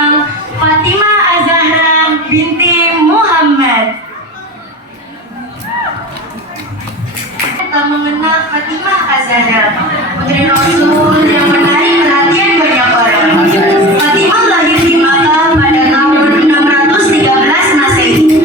tentang Fatimah Az-Zahra binti Muhammad. Kita mengenal Fatimah Az-Zahra, putri Rasul yang menarik perhatian banyak orang. Fatimah lahir di Makkah pada tahun 613 Masehi.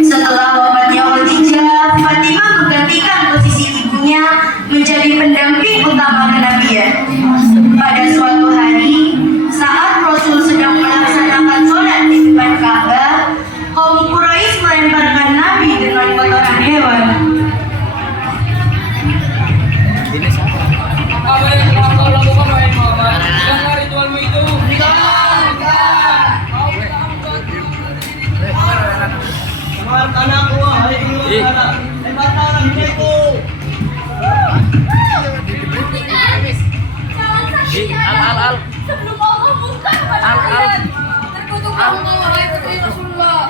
Setelah wafatnya Khadijah, Fatimah menggantikan posisi ibunya menjadi pendamping utama kenabian. Pada suatu hari, saat Rasul sedang melaksanakan sholat di depan Ka'bah, kaum Quraisy melemparkan Nabi dengan kotoran hewan. Anakku, hari ini lemparan itu. Al. Sebelum Allah murka kepada kalian, terkutuklah engkau wahai putri Rasulullah.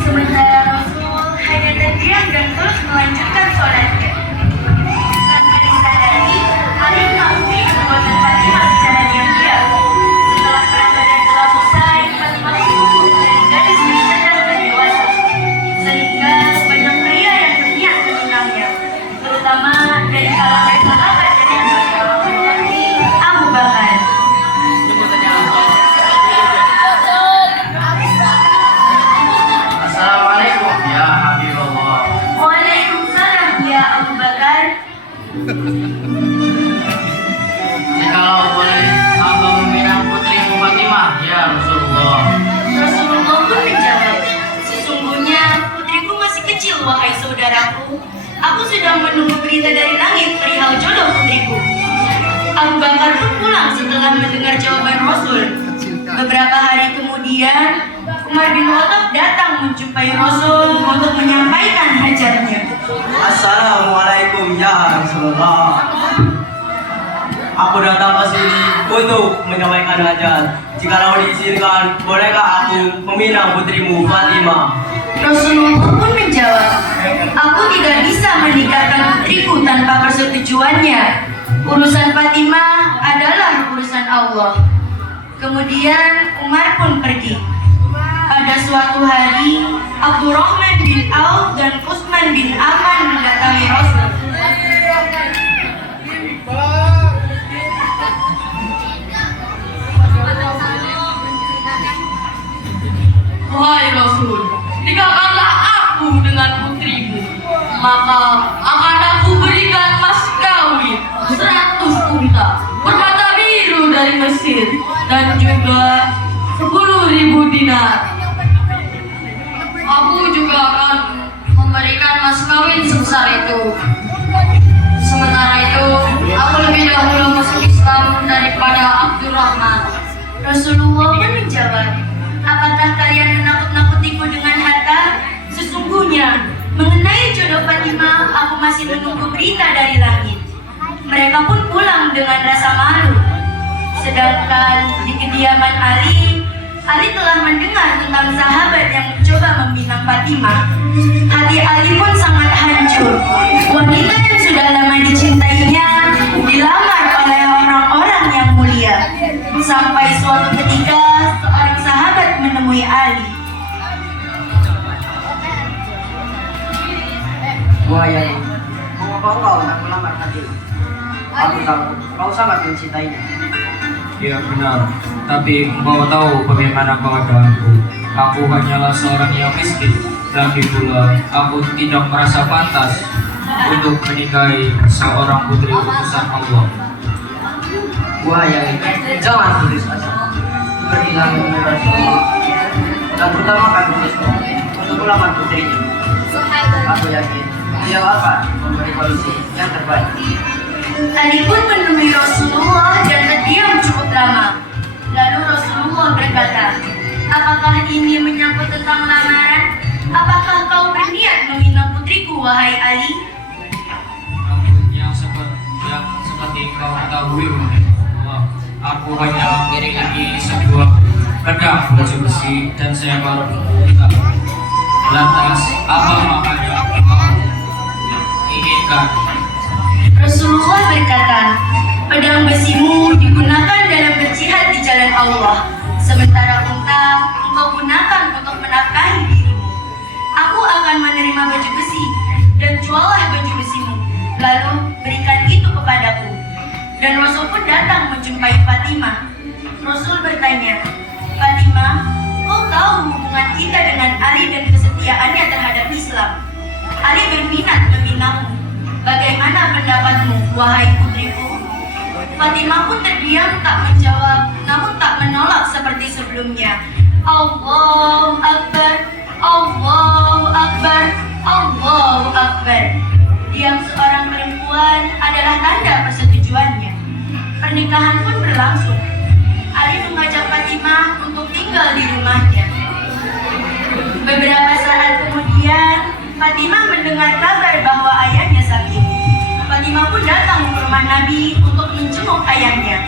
Sementara Rasul hanya terdiam dan terus melanjutkan sholatnya. Tanpa disadari, Ali bin Abi Thalib memotong Fatimah secara diam-diam. Setelah perang Badar telah usai, Fatimah tumbuh menjadi gadis yang cerdas dan dewasa, sehingga banyak pria yang berniat meminangnya, terutama dari kalangan sahabat dari Nabi Abu Bakar. Assalamualaikum ya Habibullah. Waalaikumsalam ya Abu Bakar. Jikalau boleh hamba meminang putrimu Fatimah ya Rasulullah. Rasulullah pun menjawab, sesungguhnya putriku masih kecil wahai saudaraku. Aku sedang menunggu berita dari langit perihal jodoh putriku. Abu Bakar pun pulang setelah mendengar jawaban Rasul. Beberapa hari kemudian, Umar bin Khattab datang menjumpai Rasul untuk menyampaikan hajatnya. Assalamualaikum ya Rasulullah. Aku datang ke sini untuk menyampaikan hajat. Jikalau diizinkan, bolehkah aku meminang putrimu Fatimah? Rasulullah pun menjawab, aku tidak bisa menikahkan putriku tanpa persetujuannya. Urusan Fatimah adalah urusan Allah. Kemudian Umar pun pergi. Pada suatu hari, Abdurrahman bin Auf dan Utsman bin Affan mendatangi Rasul. Wahai Rasul, nikahkanlah aku dengan putrimu, maka akan aku berikan mas kawin 100 unta permata biru dari Mesir dan juga 10.000 dinar. Aku juga akan memberikan mas kawin sebesar itu. Sementara itu, aku lebih dahulu masuk Islam daripada Abdurrahman. Rasulullah pun menjawab, apakah kalian menakut-nakutiku dengan harta? Sesungguhnya, mengenai jodoh Fatimah, aku masih menunggu berita dari langit. Mereka pun pulang dengan rasa malu. Sedangkan di kediaman Ali telah mendengar tentang sahabat yang mencoba meminang Fatimah. Hati Ali pun sangat hancur. Wanita yang sudah lama dicintainya dilamar oleh orang-orang yang mulia. Sampai suatu ketika seorang sahabat menemui Ali. Wahai Ali, mengapa engkau hendak melamar Fatimah? Aku tahu kau sangat mencintainya. Ya benar, tapi engkau tahu bagaimana keadaanku. Aku hanyalah seorang yang miskin, lagi pula aku tidak merasa pantas untuk menikahi seorang putri utusan Allah. Wahai Ali, jangan putus asa. Berilah kepada Rasulullah dan utamakan putusmu untuk melamar putrinya. Aku yakin dia akan memberi solusi yang terbaik. Ali pun menemui Rasulullah dan terdiam cukup lama. Lalu Rasulullah berkata, apakah ini menyangkut tentang lamaran? Apakah kau berniat meminang putriku, wahai Ali? Namun yang seperti kau ketahui, aku hanya memiliki sebuah pedang baju besi dan seekor unta. Lantas, apa makanya kau inginkan? Rasulullah berkata, pedang besimu digunakan dalam kena baju besi, dan juallah baju besimu, lalu berikan itu kepadaku. Dan Rasul pun datang menjumpai Fatimah. Rasul bertanya, Fatimah, kau tahu hubungan kita dengan Ali dan kesetiaannya terhadap Islam. Ali berminat meminangmu. Bagaimana pendapatmu, wahai putriku? Fatimah pun terdiam tak menjawab, namun tak menolak seperti sebelumnya. Allahu Akbar, Allahu Akbar, Allahu Akbar. Diam seorang perempuan adalah tanda persetujuannya. Pernikahan pun berlangsung. Ali mengajak Fatimah untuk tinggal di rumahnya. Beberapa saat kemudian, Fatimah mendengar kabar bahwa ayahnya sakit. Fatimah pun datang ke rumah Nabi untuk menjenguk ayahnya.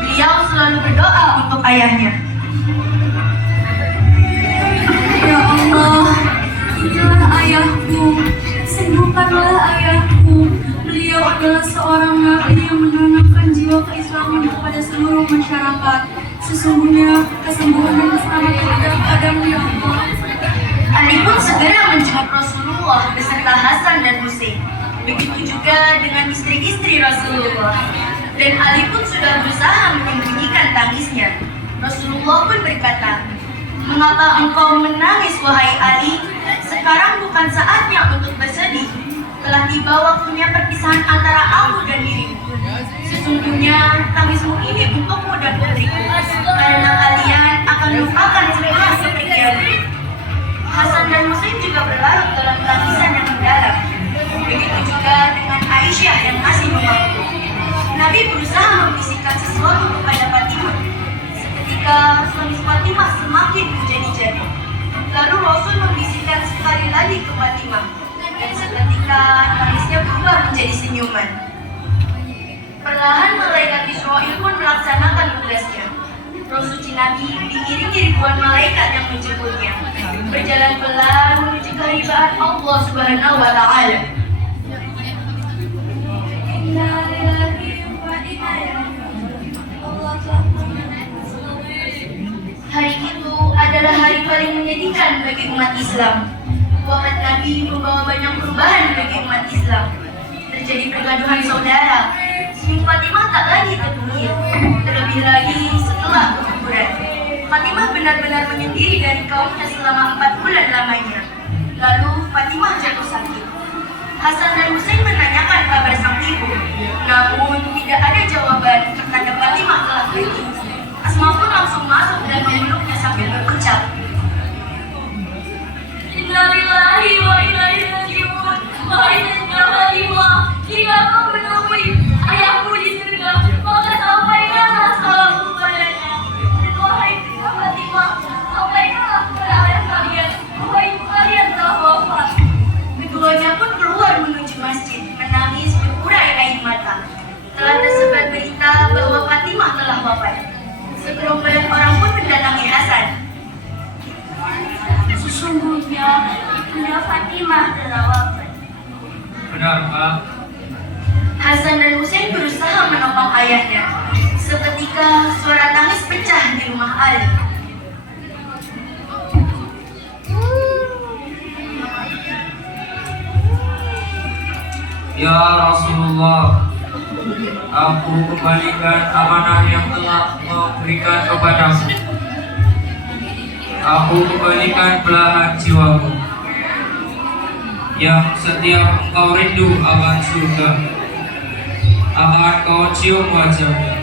Beliau selalu berdoa untuk ayahnya. Ya Allah, inilah ayahku, sembuhkanlah ayahku. Beliau adalah seorang nabi yang menanamkan jiwa keislaman kepada seluruh masyarakat. Sesungguhnya kesembuhan dan keselamatan padamu ya Allah. Ali pun segera menjenguk Rasulullah beserta Hasan dan Husain. Begitu juga dengan istri-istri Rasulullah. Dan Ali pun sudah berusaha menyembunyikan tangisnya. Rasulullah pun berkata, "Mengapa engkau menangis, wahai Ali? Sekarang bukan saatnya untuk bersedih. Telah tiba waktunya perpisahan antara aku dan dirimu. Sesungguhnya tangismu ini untukmu dan putriku, karena kalian akan lupakan setelah kepergian." Hasan dan Husain juga berlarut dalam tangisan yang mendalam. Begitu juga dengan Aisyah yang masih memangku. Nabi berusaha membisikkan sesuatu kepada Fatimah. Seketika tangis Fatimah semakin menjadi-jadi. Lalu Rasul membisikkan sekali lagi ke Fatimah. Dan seketika tangisnya berubah menjadi senyuman. Perlahan malaikat Israil pun melaksanakan tugasnya. Roh suci Nabi diiringi ribuan malaikat yang menjemputnya, berjalan pelan menuju kehibaan Allah Subhanahu wa Ta'ala. Hari itu adalah hari paling menyedihkan bagi umat Islam. Wafat Nabi membawa banyak perubahan bagi umat Islam. Terjadi pergaduhan saudara. Fatimah tak lagi terukir, terlebih lagi setelah kekuburan. Fatimah benar-benar menyendiri dari kaumnya selama 4 bulan lamanya. Lalu Fatimah jatuh sakit. Hasan dan Husain menanyakan kabar sang ibu, namun tidak ada jawaban pertanda Fatimah telah pergi. Asma pun langsung masuk dan memeluknya sambil berucap, Innalillahi wa inna ilaihi raji'un. Wahai Fatimah, jika kau menemui ayahku di surga, maka sampaikanlah salamku padanya. Dan wahai Fatimah, sampaikanlah kepada ayah kalian bahwa ibu kalian telah wafat. keduanya pun keluar menuju masjid, menangis berurai air mata. Telah tersebar berita bahwa Fatimah telah wafat. Segerombolan orang pun mendatangi Hasan. Sesungguhnya Bunda Fatimah telah wafat. Benar, Pak. Hasan dan Husain berusaha menopang ayahnya. Seketika suara tangis pecah di rumah Ali. Ya Rasulullah, aku kembalikan amanah yang telah kau berikan kepadamu. Aku kembalikan belahan jiwamu yang setiap engkau rindu akan surga, akan kau cium wajahnya.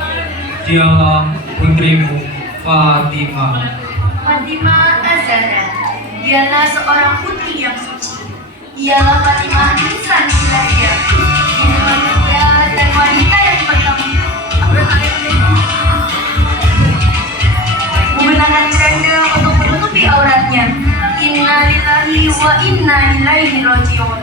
Dialah putrimu Fatimah. Fatimah Az-Zahra, dialah seorang putri yang suci. Ialah Fatimah insan Ilaria, ibu manusia dan wanita yang pertama menggunakan tanda untuk menutupi auratnya. Inna lillahi wa inna ilaihi raji'un.